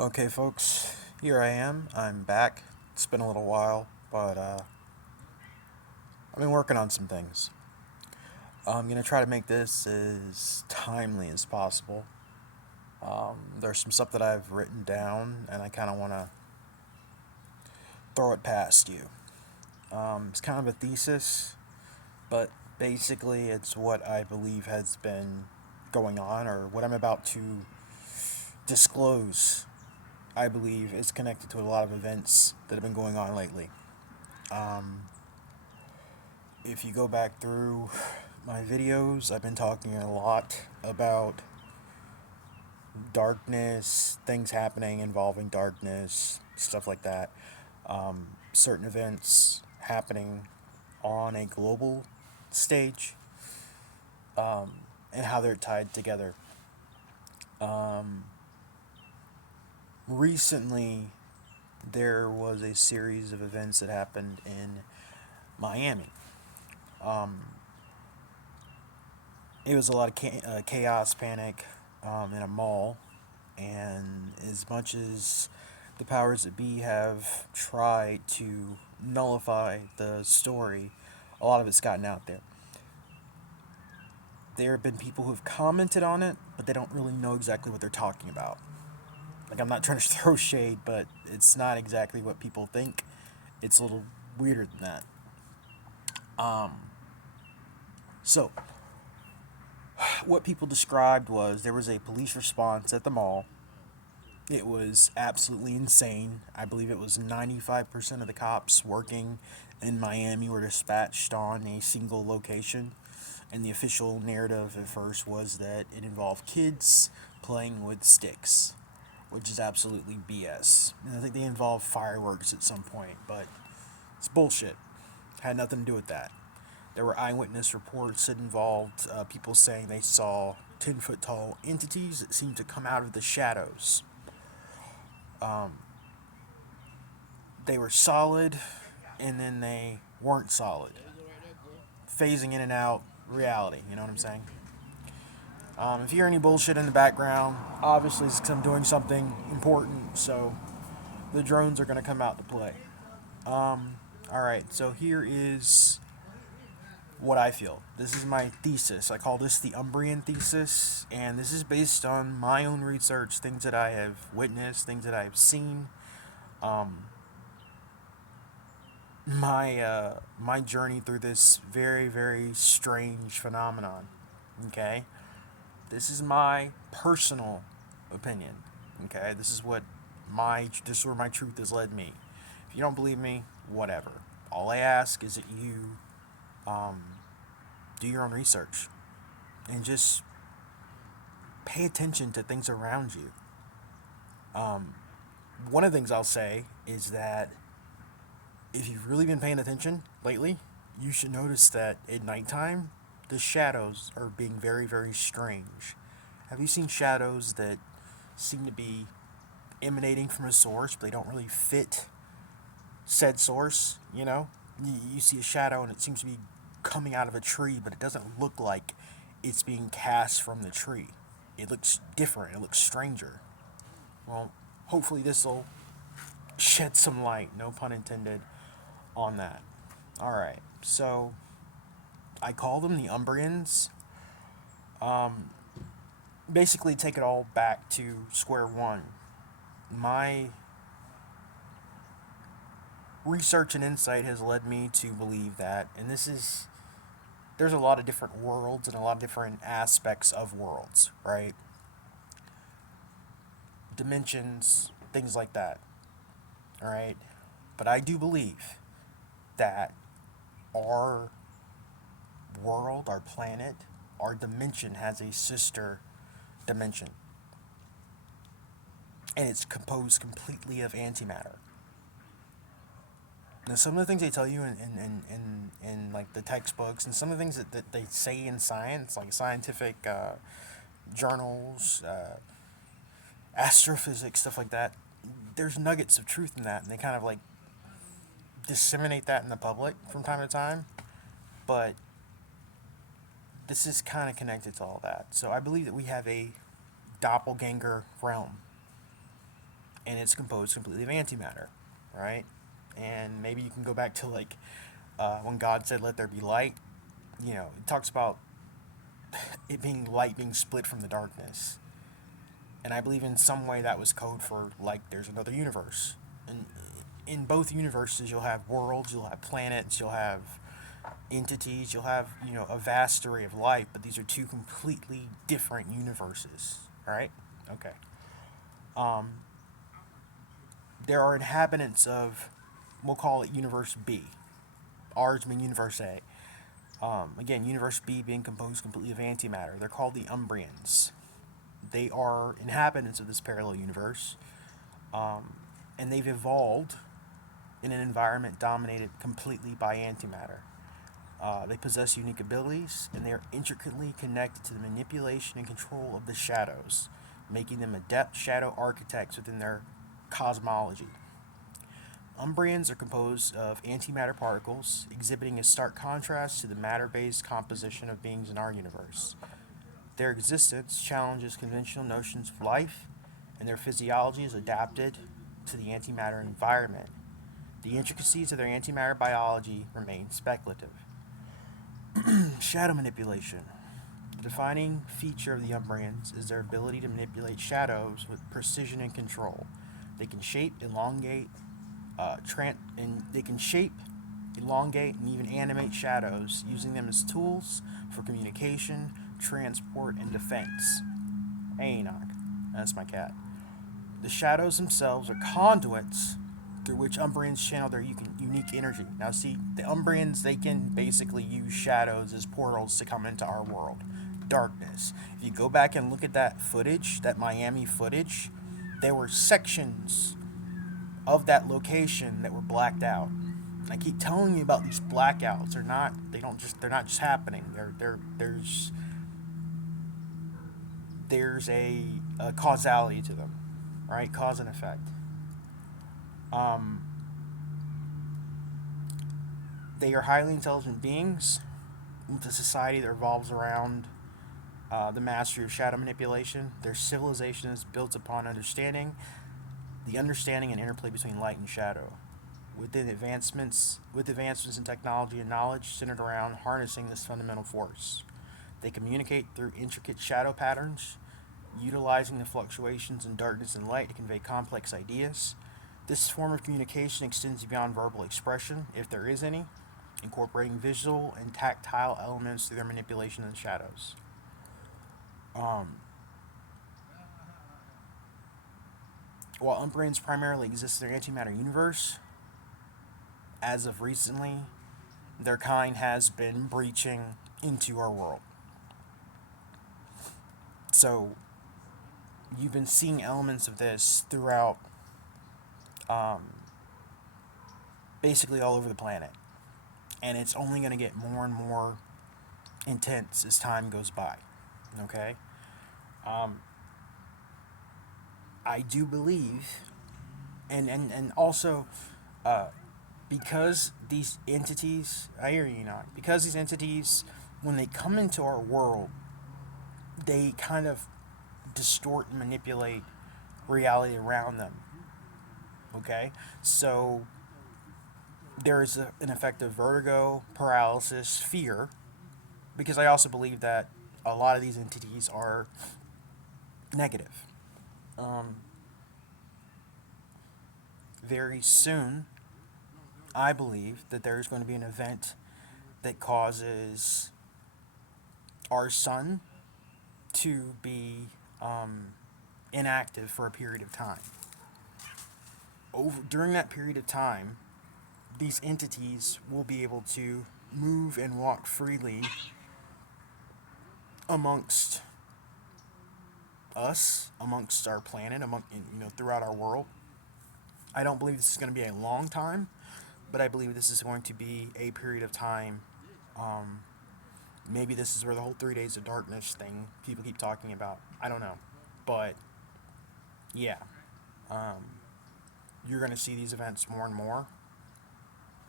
Okay, folks, here I am. I'm back. It's been a little while, but I've been working on some things. I'm gonna try to make this as timely as possible. There's some stuff that I've written down, and I kind of want to throw it past you. It's kind of a thesis, but basically, it's what I believe has been going on, or what I'm about to disclose. I believe is connected to a lot of events that have been going on lately. Um, if you go back through my videos, I've been talking a lot about darkness, things happening involving darkness, stuff like that. Certain events happening on a global stage, and how they're tied together. Um, Recently, there was a series of events that happened in Miami. Um, it was a lot of chaos, panic in a mall, and as much as the powers that be have tried to nullify the story, a lot of it's gotten out there. There have been people who've commented on it, but they don't really know exactly what they're talking about. Like, I'm not trying to throw shade, but it's not exactly what people think. It's a little weirder than that. Um, so, what people described was there was a police response at the mall. It was absolutely insane. I believe it was 95% of the cops working in Miami were dispatched on a single location. And the official narrative at first was that it involved kids playing with sticks, which is absolutely BS. And I think they involved fireworks at some point, but it's bullshit. Had nothing to do with that. There were eyewitness reports that involved people saying they saw 10-foot tall entities that seemed to come out of the shadows. Um, they were solid, and then they weren't solid. Phasing in and out reality, you know what I'm saying? If you hear any bullshit in the background, obviously it's 'cause I'm doing something important, so the drones are going to come out to play. Alright, so here is what I feel. This is my thesis. I call this the Umbrian Thesis, and this is based on my own research, things that I have witnessed, things that I have seen. Um, my journey through this very very strange phenomenon. Okay, this is my personal opinion. Okay, this is where my truth has led me. If you don't believe me, whatever. All I ask is that you um, do your own research and just pay attention to things around you. Um, One of the things I'll say is that if you've really been paying attention lately, you should notice that at nighttime, the shadows are being very, very strange. Have you seen shadows that seem to be emanating from a source, but they don't really fit said source? You know, you see a shadow and it seems to be coming out of a tree, but it doesn't look like it's being cast from the tree. It looks different. It looks stranger. Well, hopefully this will shed some light, no pun intended, on that. All right, so I call them the Umbrians. Um, Basically, take it all back to square one. My research and insight has led me to believe that, and there's a lot of different worlds and a lot of different aspects of worlds, right? Dimensions, things like that, all right? But I do believe that our world, our planet, our dimension has a sister dimension. And it's composed completely of antimatter. Now, some of the things they tell you in like the textbooks, and some of the things that they say in science, like scientific journals, astrophysics, stuff like that, there's nuggets of truth in that, and they kind of like disseminate that in the public from time to time. But this is kind of connected to all that. So I believe that we have a doppelganger realm. and it's composed completely of antimatter, right? And maybe you can go back to like when God said, "Let there be light." It talks about it being light being split from the darkness, and I believe in some way that was code for like there's another universe. And in both universes, you'll have worlds, you'll have planets, you'll have entities, you'll have a vast array of life, but these are two completely different universes. All right? Okay. Um, there are inhabitants of, we'll call it Universe B. Ours being Universe A. Again, Universe B being composed completely of antimatter. They're called the Umbrians. They are inhabitants of this parallel universe, um, and they've evolved in an environment dominated completely by antimatter. They possess unique abilities, and they are intricately connected to the manipulation and control of the shadows, making them adept shadow architects within their cosmology. Umbrians are composed of antimatter particles, exhibiting a stark contrast to the matter based composition of beings in our universe. Their existence challenges conventional notions of life, and their physiology is adapted to the antimatter environment. The intricacies of their antimatter biology remain speculative. Shadow manipulation. The defining feature of the Umbrians is their ability to manipulate shadows with precision and control. They can shape, elongate, and they can shape, elongate, and even animate shadows, using them as tools for communication, transport, and defense. Hey, Enoch. That's my cat. The shadows themselves are conduits through which Umbrians channel their unique energy. Now, see, the Umbrians, they can basically use shadows as portals to come into our world. Darkness. If you go back and look at that footage, that Miami footage, there were sections of that location that were blacked out. And I keep telling you about these blackouts. They're not just happening. There's a causality to them, right? Cause and effect. Um, they are highly intelligent beings with a society that revolves around the mastery of shadow manipulation. Their civilization is built upon the understanding and interplay between light and shadow. With advancements in technology and knowledge centered around harnessing this fundamental force. They communicate through intricate shadow patterns, utilizing the fluctuations in darkness and light to convey complex ideas. This form of communication extends beyond verbal expression, if there is any, incorporating visual and tactile elements through their manipulation of the shadows. Um, while Umbrians primarily exist in their antimatter universe, as of recently, their kind has been breaching into our world. So, you've been seeing elements of this throughout um, basically all over the planet. And it's only going to get more and more intense as time goes by. Okay? Um, I do believe, and also, uh, because these entities, I hear you not, because these entities, when they come into our world, they kind of distort and manipulate reality around them. Okay? So, there's an effect of vertigo, paralysis, fear, because I also believe that a lot of these entities are negative. Um, very soon, I believe that there's going to be an event that causes our sun to be inactive for a period of time. During that period of time, these entities will be able to move and walk freely amongst us, amongst our planet, throughout our world. I don't believe this is going to be a long time, but I believe this is going to be a period of time. Um, Maybe this is where the whole 3 days of darkness thing people keep talking about. I don't know, but yeah, um, you're going to see these events more and more.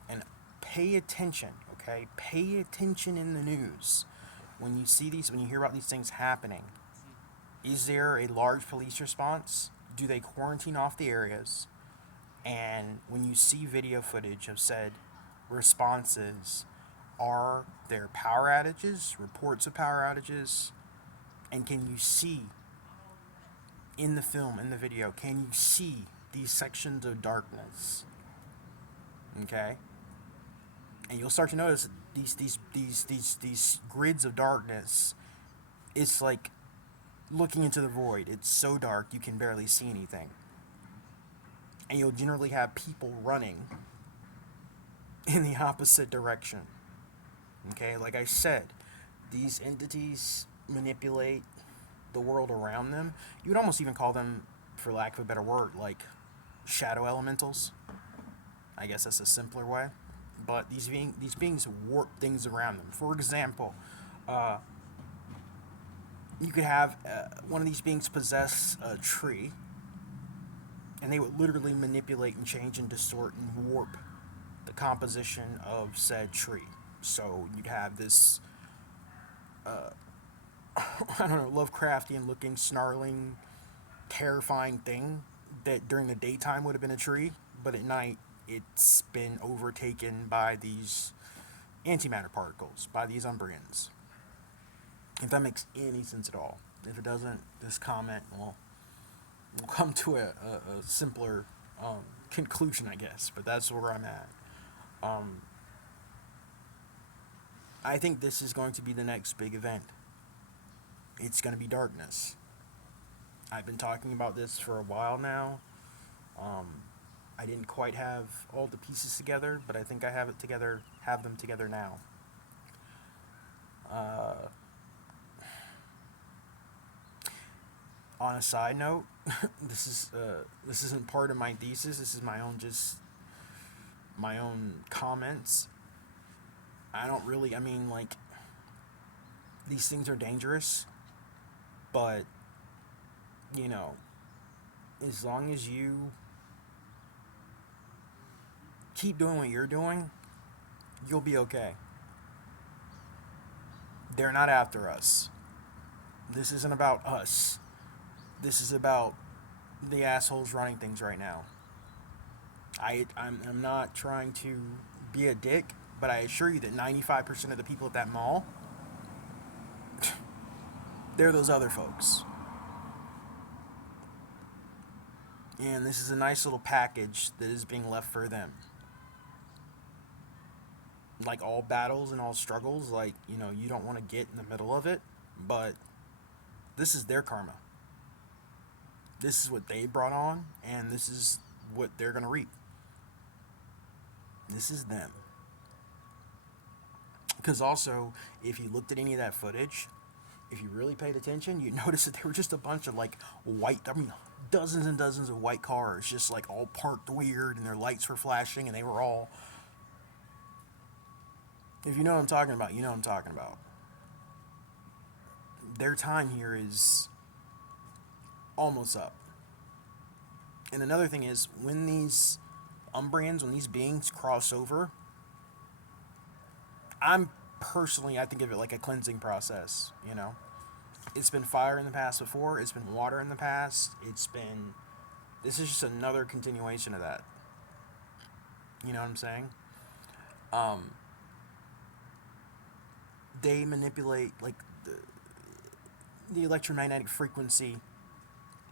And pay attention, okay? Pay attention in the news. When you see these, when you hear about these things happening, is there a large police response? do they quarantine off the areas? And when you see video footage of said responses, are there power outages, reports of power outages? And can you see in the film, in the video, can you see these sections of darkness? Okay? And you'll start to notice these grids of darkness. It's like looking into the void. It's so dark you can barely see anything. And you'll generally have people running in the opposite direction. Okay, like I said, these entities manipulate the world around them. You would almost even call them, for lack of a better word, like shadow elementals. I guess that's a simpler way. But these beings warp things around them. For example, you could have one of these beings possess a tree, and they would literally manipulate and change and distort and warp the composition of said tree. So you'd have this, I don't know, Lovecraftian looking, snarling, terrifying thing that during the daytime would have been a tree, but at night it's been overtaken by these antimatter particles, by these Umbrians. If that makes any sense at all. If it doesn't, this comment will come to a simpler conclusion, I guess. But that's where I'm at. I think this is going to be the next big event. It's going to be darkness. I've been talking about this for a while now. I didn't quite have all the pieces together, but I think I have them together now. On a side note, this isn't part of my thesis. This is my own comments. These things are dangerous, but as long as you keep doing what you're doing, you'll be okay. They're not after us. This isn't about us. This is about the assholes running things right now. I'm not trying to be a dick, but I assure you that 95% of the people at that mall, they're those other folks. And this is a nice little package that is being left for them. Like all battles and all struggles, you don't want to get in the middle of it, but this is their karma. This is what they brought on, and this is what they're going to reap. This is them. Because also, if you looked at any of that footage, if you really paid attention, you'd notice that there were just a bunch of dozens and dozens of white cars, just all parked weird, and their lights were flashing, and they were all... If you know what I'm talking about, you know what I'm talking about. Their time here is almost up. And another thing is, when these Umbrians, when these beings cross over, I think of it like a cleansing process, It's been fire in the past before, it's been water in the past, this is just another continuation of that. You know what I'm saying? They manipulate, the electromagnetic frequency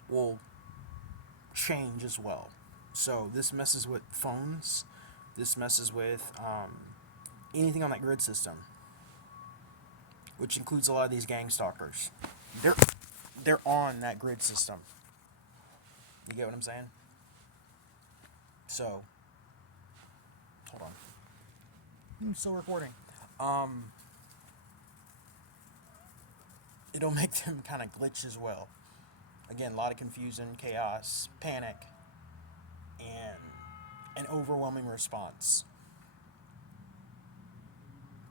will change as well. So this messes with phones. This messes with anything on that grid system, which includes a lot of these gang stalkers. They're on that grid system. You get what I'm saying? So, hold on. I'm still recording. It'll make them kind of glitch as well. Again, a lot of confusion, chaos, panic, and an overwhelming response.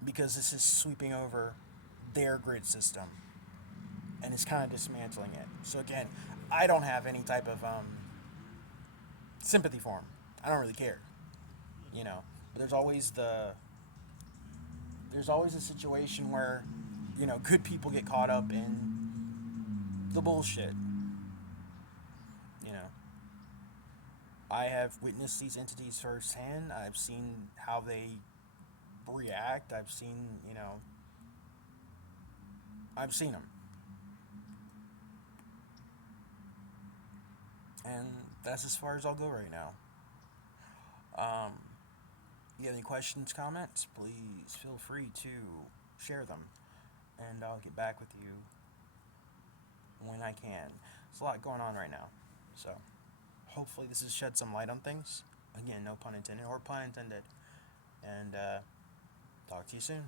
Because this is sweeping over their grid system. And it's kind of dismantling it. So again, I don't have any type of sympathy for them. I don't really care. But there's always a situation where, good people get caught up in the bullshit. I have witnessed these entities firsthand. I've seen how they react. I've seen them. And that's as far as I'll go right now. Um, you have any questions, comments? Please feel free to share them, and I'll get back with you when I can. There's a lot going on right now, so hopefully this has shed some light on things. Again, no pun intended or pun intended. And talk to you soon.